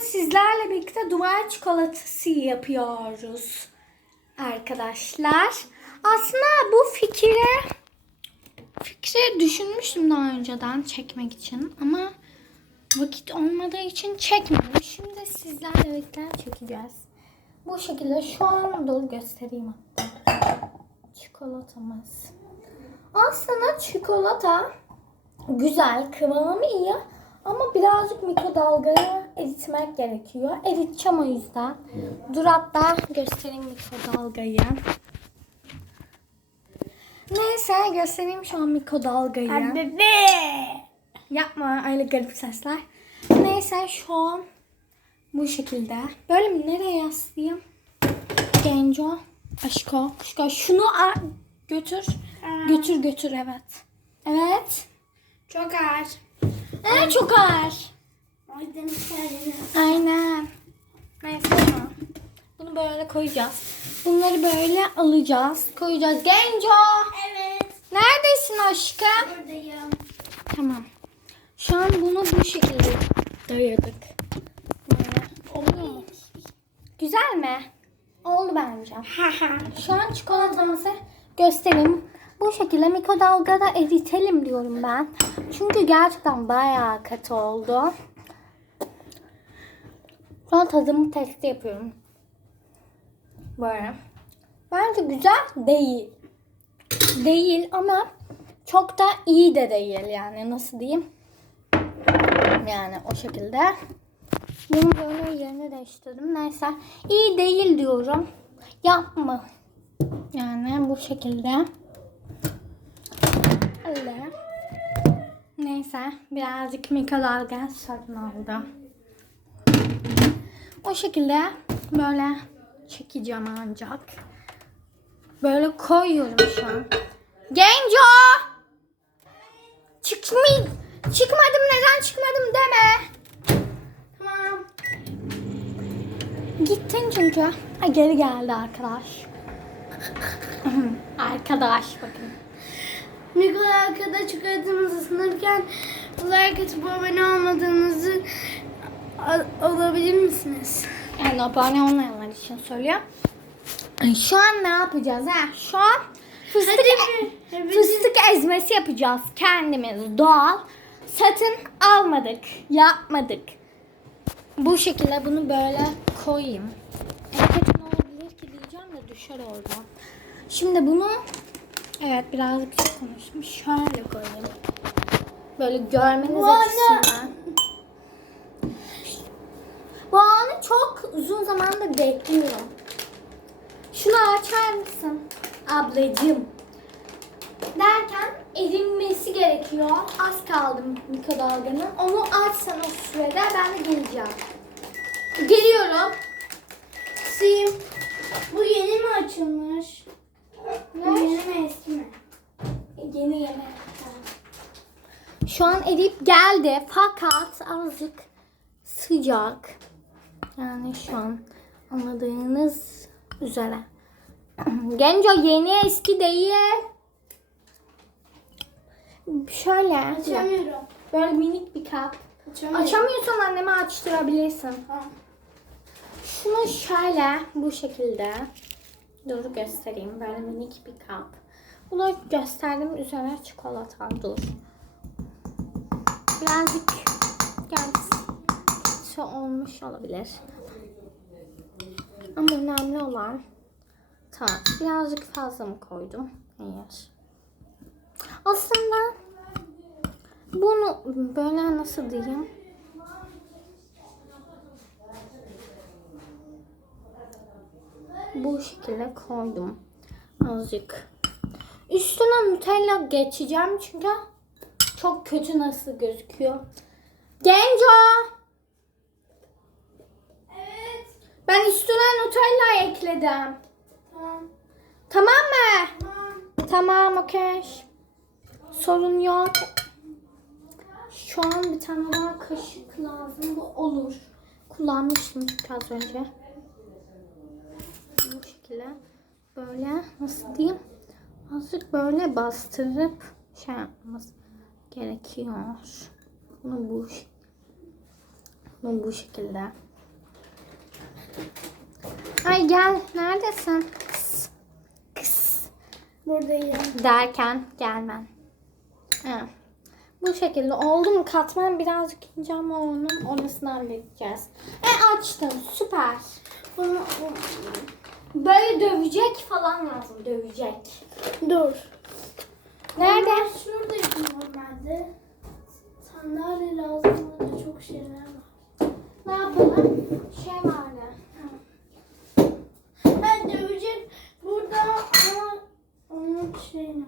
Sizlerle birlikte duvar çikolatası yapıyoruz arkadaşlar. Aslında bu fikri fikri düşünmüştüm daha önceden çekmek için ama vakit olmadığı için çekmedim. Şimdi sizlerle birlikte çekeceğiz. Bu şekilde şu an dur göstereyim hatta. Çikolatamız. Aslında çikolata güzel, kıvamı iyi ama birazcık mikrodalgaya eritmek gerekiyor. Eriteceğim o yüzden. Dur hatta göstereyim mikrodalgayı. Neyse göstereyim şu an mikrodalgayı. Bebe. Yapma öyle garip sesler. Neyse şu an bu şekilde. Böyle mi? Nereye yaslayayım? Genco. Aşko. Aşko. Şunu a- götür. Götür götür evet. Evet. Çok ağır. Ee, çok ağır. Aynen. Neyse tamam. Bunu böyle koyacağız. Bunları böyle alacağız. Koyacağız. Genco. Evet. Neredesin aşkım? Buradayım. Tamam. Şu an bunu bu şekilde dayadık. Böyle. Oluyor mu? Güzel mi? Oldu bence. Şu an çikolatamızı göstereyim. Bu şekilde mikrodalgada eritelim diyorum ben. Çünkü gerçekten bayağı katı oldu. Şu an tadım testi yapıyorum. Böyle. Bence güzel değil. Değil ama çok da iyi de değil yani nasıl diyeyim. Yani o şekilde. Bunu böyle yerine değiştirdim. Neyse. iyi değil diyorum. Yapma. Yani bu şekilde. Öyle. Neyse. Birazcık mikrodalga sorun oldu. O şekilde böyle çekeceğim ancak. Böyle koyuyorum şu an. Genco! Çıkmay çıkmadım neden çıkmadım deme. Tamam. Gittin çünkü. Ha, geri geldi arkadaş. arkadaş bakın. Mikro arkada çikolatamızı ısınırken like atıp abone olmadığınızı alabilir misiniz? Yani abone olmayanlar için söylüyorum. Ay, Şu an ne yapacağız ha? Şu an fıstık, Hadi bir- hadi fıstık ezmesi yapacağız. Kendimiz doğal. Satın almadık. Yapmadık. Bu şekilde bunu böyle koyayım. En kötü ne olabilir ki diyeceğim de düşer oradan. Şimdi bunu evet birazcık konuşmuş. Şöyle koyayım. Böyle görmeniz açısından. Bu anı çok uzun zamandır bekliyorum. Şunu açar mısın? Ablacığım. Derken erinmesi gerekiyor. Az kaldı mikrodalganın. Onu açsan o sürede ben de geleceğim. Geliyorum. Sim. Bu yeni mi açılmış? Bu yeni mi eski mi? Yeni yemek. Şu an eriyip geldi fakat azıcık sıcak. Yani şu an anladığınız üzere. Genco yeni eski değil. Şöyle. Açamıyorum. Böyle minik bir kap. Açamıyorum. Açamıyorsan anneme açtırabilirsin. Tamam. Şunu şöyle bu şekilde. Dur göstereyim. Böyle minik bir kap. Bunu gösterdim üzerine çikolata. Dur. Birazcık gelsin. Şu olmuş olabilir. Ama önemli olan tat. Birazcık fazla mı koydum? Hayır. Aslında bunu böyle nasıl diyeyim? bu şekilde koydum. Azıcık. Üstüne Nutella geçeceğim çünkü çok kötü nasıl gözüküyor. Genco! Evet. Ben üstüne Nutella ekledim. Tamam. Tamam mı? Tamam. Tamam okey. Sorun yok. Şu an bir tane daha kaşık lazım. Bu olur. Kullanmıştım çünkü az önce. Bu şekilde böyle nasıl diyeyim? Azıcık böyle bastırıp şey yapmamız gerekiyor. Bunu bu, bunu bu şekilde Ay gel. Neredesin? Kız. Kız. Buradayım. Derken gelmen. Ha. Bu şekilde oldu mu katman birazcık ince ama onun orasını halledeceğiz. E açtım süper. Bunu, Böyle dövecek falan lazım dövecek. dur. Nerede? Onlar Şuradaydı normalde. Sandalye lazım. Burada çok şeyler var. Ne yapalım? Şey vardı. Ben dövecek burada ama onun şey ne?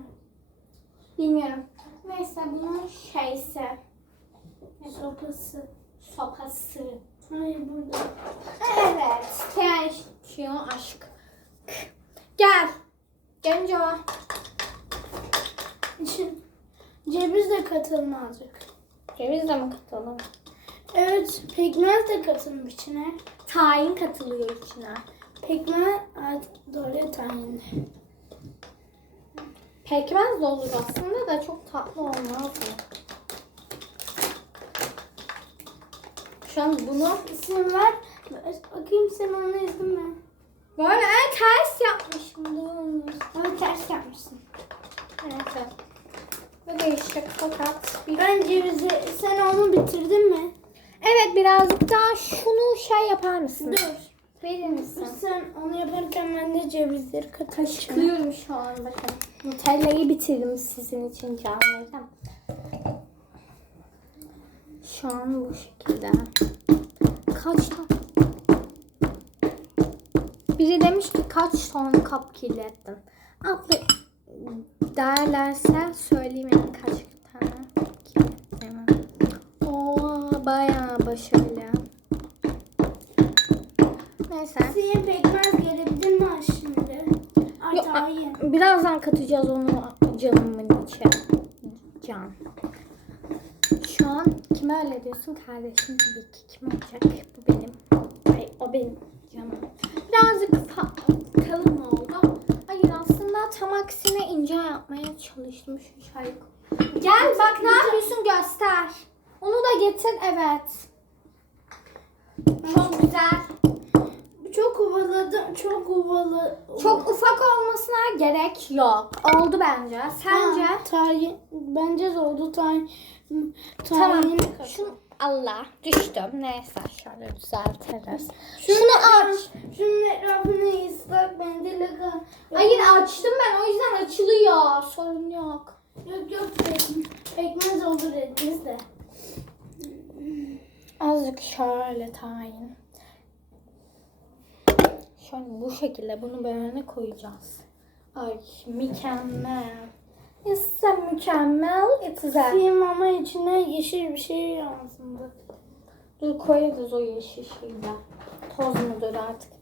Bilmiyorum. Neyse bunun şeysi. Sopası. Sopası. Hayır burada. Evet. Teşhiyo aşk. Gel. Gelince o. İçin. Ceviz de katılın azıcık. Ceviz de mi katalım? Evet, pekmez de katılın içine. Tahin katılıyor içine. Pekmez, doğru tahinli. Pekmez de olur aslında da çok tatlı olmaz mı? Şu an bunu İsim ver. Bakayım sen onu izin mi? böyle en ters yapmışım. Ama ters yapmışsın. Neyse. Bu değişik fakat bir... Ben cevizi, sen onu bitirdin mi? Evet birazcık daha şunu şey yapar mısın? Dur. Verir misin? Sen onu yaparken ben de cevizleri katacağım. Kaşıklıyorum şu an bakın. Nutella'yı bitirdim sizin için canlarım. Şu an bu şekilde. Kaç ton? Biri demiş ki kaç ton kap kirlettin? Abla derlerse söyleyeyim yani kaç tane kirlettiğimi. Oo bayağı başarılı. Neyse. Senin pekmez gelebilir mi şimdi? Ay Yok. Birazdan katacağız onu canımın içi. Can. Şu an diyorsun? Kardeşim tabii ki. Kim olacak? Bu benim. Ay, o benim canım. Birazcık kalın oldu. Hayır aslında tam aksine ince yapmaya çalıştım şu çayı. Gel bak ne yapıyorsun göster. Onu da getir evet. Çok güzel. Çok ovaladım, çok ovalı. Çok ufak olmasına gerek yok. Oldu bence. Sence? Ha, tahin. Bence de oldu tahin. Tamam. Tahin. Şunu Allah düştüm. Neyse şöyle düzeltiriz. Şunu, Şunu aç. Şunun etrafını ıslak mendille. Hayır açtım ben o yüzden açılıyor. Sorun yok. Yok yok pek- pekmez olur dediniz de. Azıcık şöyle tayin. Şöyle bu şekilde bunu böyle koyacağız. Ay mükemmel. A mükemmel. A... Film ama içine yeşil bir şey lazımdı. Dur koyarız o yeşil şeyi de. Toz mudur artık.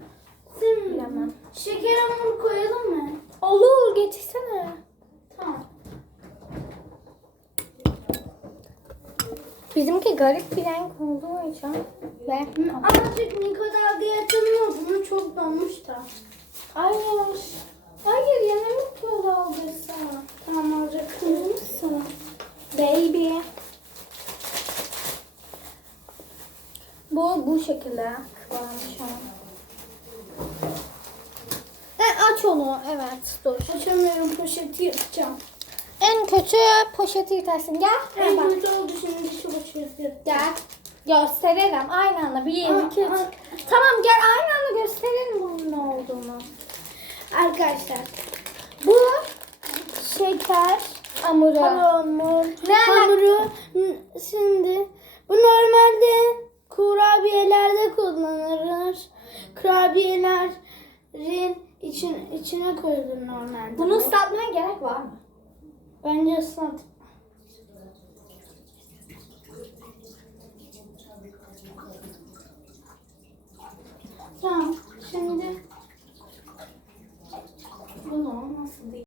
Sim, Bilemem. şeker hamuru koyalım mı? Olur getirsene. Tamam. Bizimki garip bir renk olduğu için ve Azıcık mikrodalgaya atılmıyor. Bunu çok donmuş da. hayır hayır yanımlık yol aldıysa Tamam azıcık kırmızı. baby bu bu şekilde kıvamı şu an. E, aç onu evet dur. Açamıyorum poşeti yapacağım. En kötü poşeti yırtarsın gel. En bak. kötü oldu şimdi şu poşeti yapacağım. Gel. Gösterelim aynı anda. Bir, Aa, iki, üç. Tamam gel aynı anda gösterelim bunun ne olduğunu. Arkadaşlar bu şeker hamuru. Hamur. Ne hamuru? Şimdi bu normalde kurabiyelerde kullanılır. Kurabiyelerin için, içine koyulur normalde. Bunu ıslatmaya gerek var mı? Bence ıslat. Tamam. Şimdi